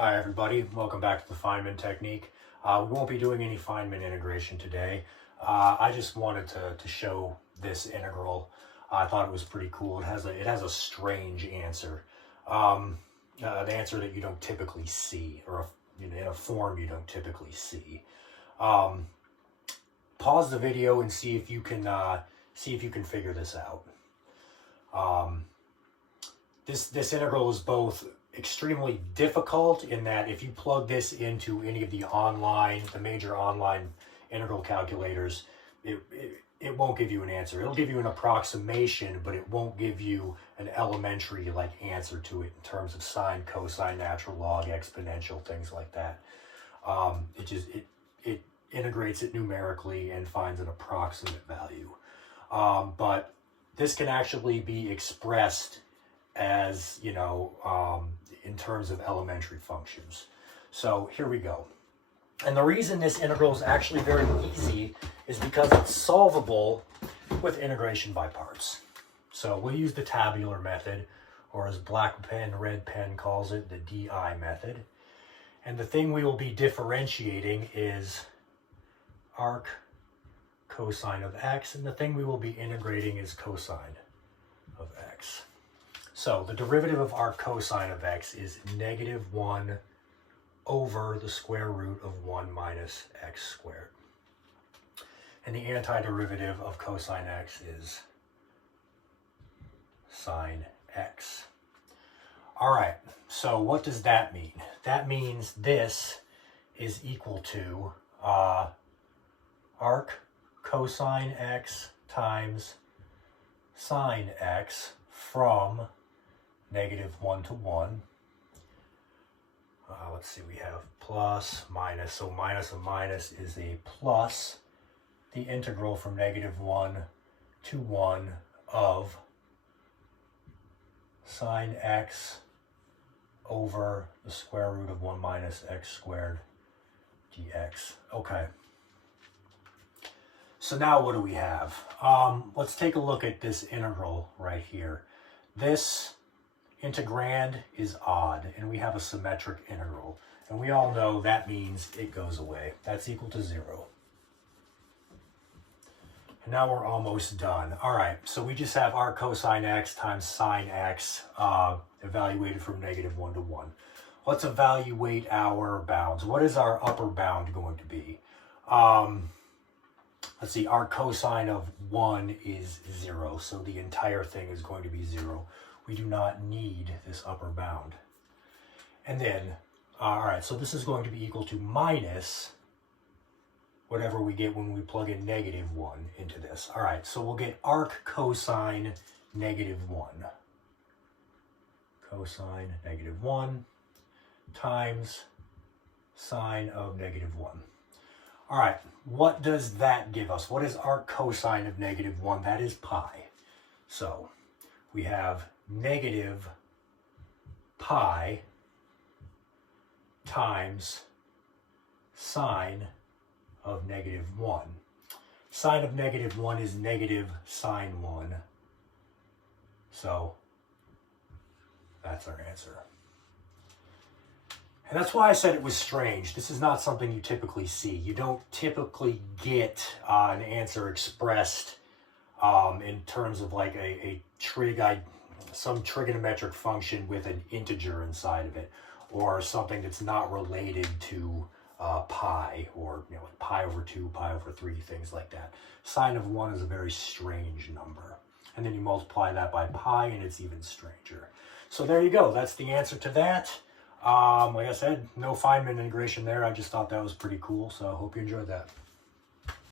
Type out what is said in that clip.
Hi everybody, welcome back to the Feynman technique. We won't be doing any Feynman integration today. I just wanted to show this integral. I thought it was pretty cool. It has a strange answer. An answer that you don't typically see, or in a form you don't typically see. Pause the video and see if you can figure this out. This integral is both extremely difficult in that if you plug this into any of the major online integral calculators, it won't give you an answer. It'll give you an approximation, but it won't give you an elementary answer to it in terms of sine, cosine, natural log, exponential, things like that. It integrates it numerically and finds an approximate value. But this can actually be expressed as, in terms of elementary functions. So here we go. And the reason this integral is actually very easy is because it's solvable with integration by parts. So we'll use the tabular method, or as Black Pen, Red Pen calls it, the DI method. And the thing we will be differentiating is arc cosine of x, and the thing we will be integrating is cosine of x. So the derivative of arc cosine of x is -1 over the square root of 1 minus x squared. And the antiderivative of cosine x is sine x. All right, so what does that mean? That means this is equal to arc cosine x times sine x from -1 to 1. Let's see, we have plus, minus. So minus of minus is a plus. The integral from -1 to 1 of sine x over the square root of 1 minus x squared dx. Okay. So now what do we have? Let's take a look at this integral right here. This integrand is odd, and we have a symmetric integral. And we all know that means it goes away. That's equal to 0. And now we're almost done. All right, so we just have arc cosine x times sine x evaluated from -1 to 1. Let's evaluate our bounds. What is our upper bound going to be? Let's see, arc cosine of 1 is 0, so the entire thing is going to be 0. We do not need this upper bound. And then, all right, so this is going to be equal to minus whatever we get when we plug in -1 into this. All right, so we'll get arc cosine -1. Cosine -1 times sine of -1. All right, what does that give us? What is arc cosine of -1? That is pi. So we have negative pi times sine of -1. Sine of -1 is negative sine 1. So that's our answer. And that's why I said it was strange. This is not something you typically see. You don't typically get an answer expressed in terms of some trigonometric function with an integer inside of it, or something that's not related to pi, or like pi over 2, pi over 3, things like that. Sine of 1 is a very strange number. And then you multiply that by pi, and it's even stranger. So there you go. That's the answer to that. Like I said, no Feynman integration there. I just thought that was pretty cool, so I hope you enjoyed that.